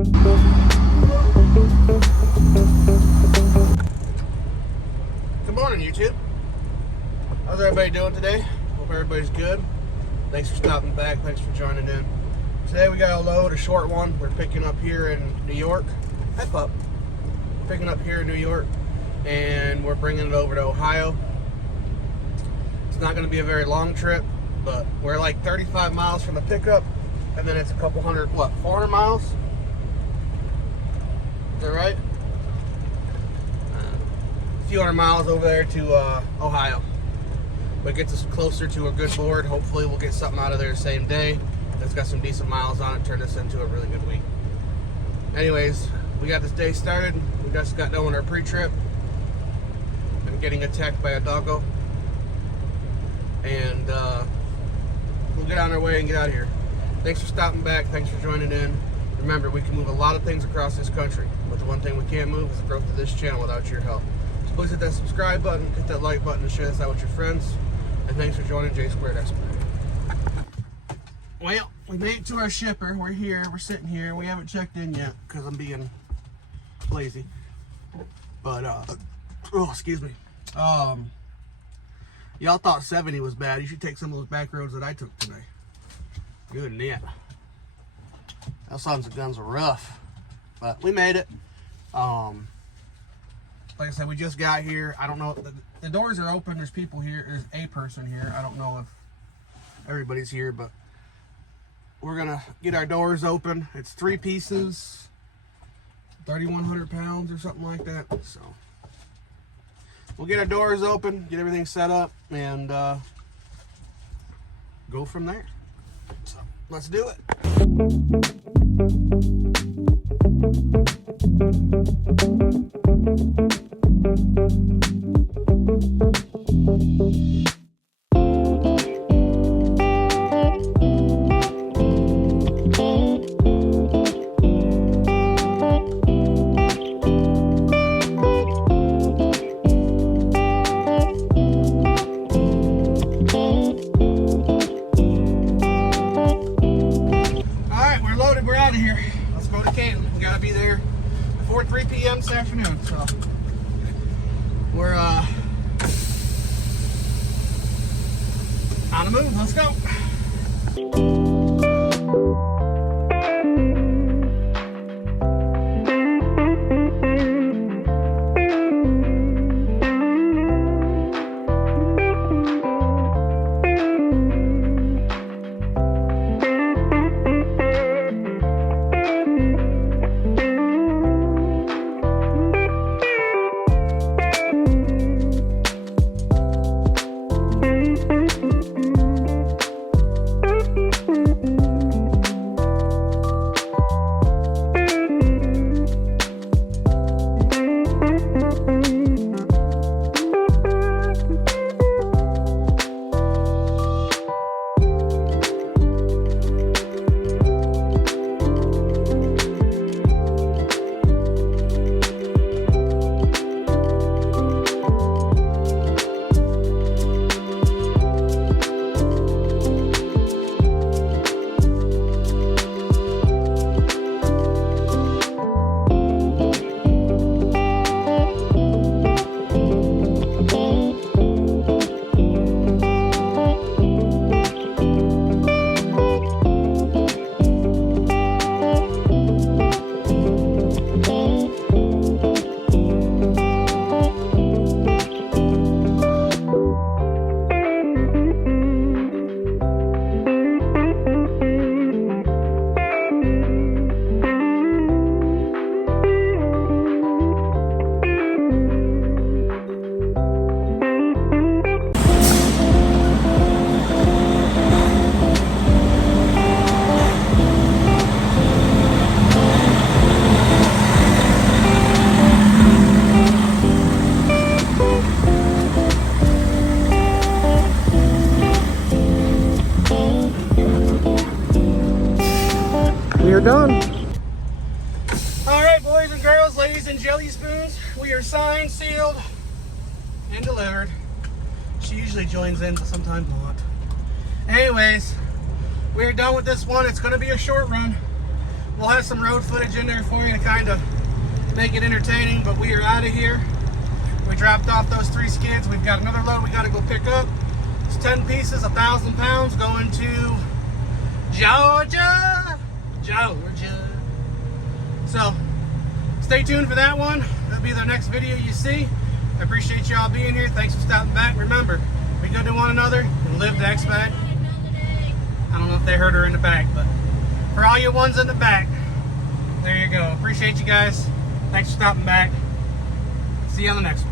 Good morning, YouTube. How's everybody doing today? Hope everybody's good. Thanks for stopping back. Thanks for joining in. Today we got a load, a short one. We're picking up here in New York. Hi, pup. We're picking up here in New York, and we're bringing it over to Ohio. It's not going to be a very long trip, but we're like 35 miles from the pickup, and then it's a couple hundred, 400 miles? Is that right? A few hundred miles over there to Ohio. But it gets us closer to a good board. Hopefully we'll get something out of there the same day that's got some decent miles on it, turn this into a really good week. Anyways, we got this day started. We just got done with our pre-trip. I'm getting attacked by a doggo. And we'll get on our way and get out of here. Thanks for stopping back. Thanks for joining in. Remember, we can move a lot of things across this country, but the one thing we can't move is the growth of this channel without your help. So please hit that subscribe button, hit that like button, and share this out with your friends. And thanks for joining J Squared Expedited. Well, we made it to our shipper. We're here. We're sitting here. We haven't checked in yet because I'm being lazy. But, oh, excuse me. Y'all thought 70 was bad. You should take some of those back roads that I took today. Good net. Those sons of guns were rough. But we made it. Like I said, we just got here. I don't know. The doors are open. There's people here. There's a person here. I don't know if everybody's here, but we're going to get our doors open. It's 3 pieces, 3,100 pounds or something like that. So we'll get our doors open, get everything set up, and go from there. So let's do it. We're out of here. Let's go to Canton. We gotta be there before 3 p.m. this afternoon. So we're on the move. Let's go. We're done. All right, boys and girls, ladies and jelly spoons, we are signed, sealed, and delivered. She usually joins in, but sometimes not. Anyways, we're done with this one. It's going to be a short run. We'll have some road footage in there for you to kind of make it entertaining, but we are out of here. We dropped off those 3 skids. We've got another load we got to go pick up. It's 10 pieces, 1,000 pounds, going to Georgia. So stay tuned for that one. That'll be the next video you see. I appreciate y'all being here. Thanks for stopping back. Remember, be good to one another and live to expedite. I don't know if they heard her in the back, but for all you ones in the back, there you go. Appreciate you guys. Thanks for stopping back. See you on the next one.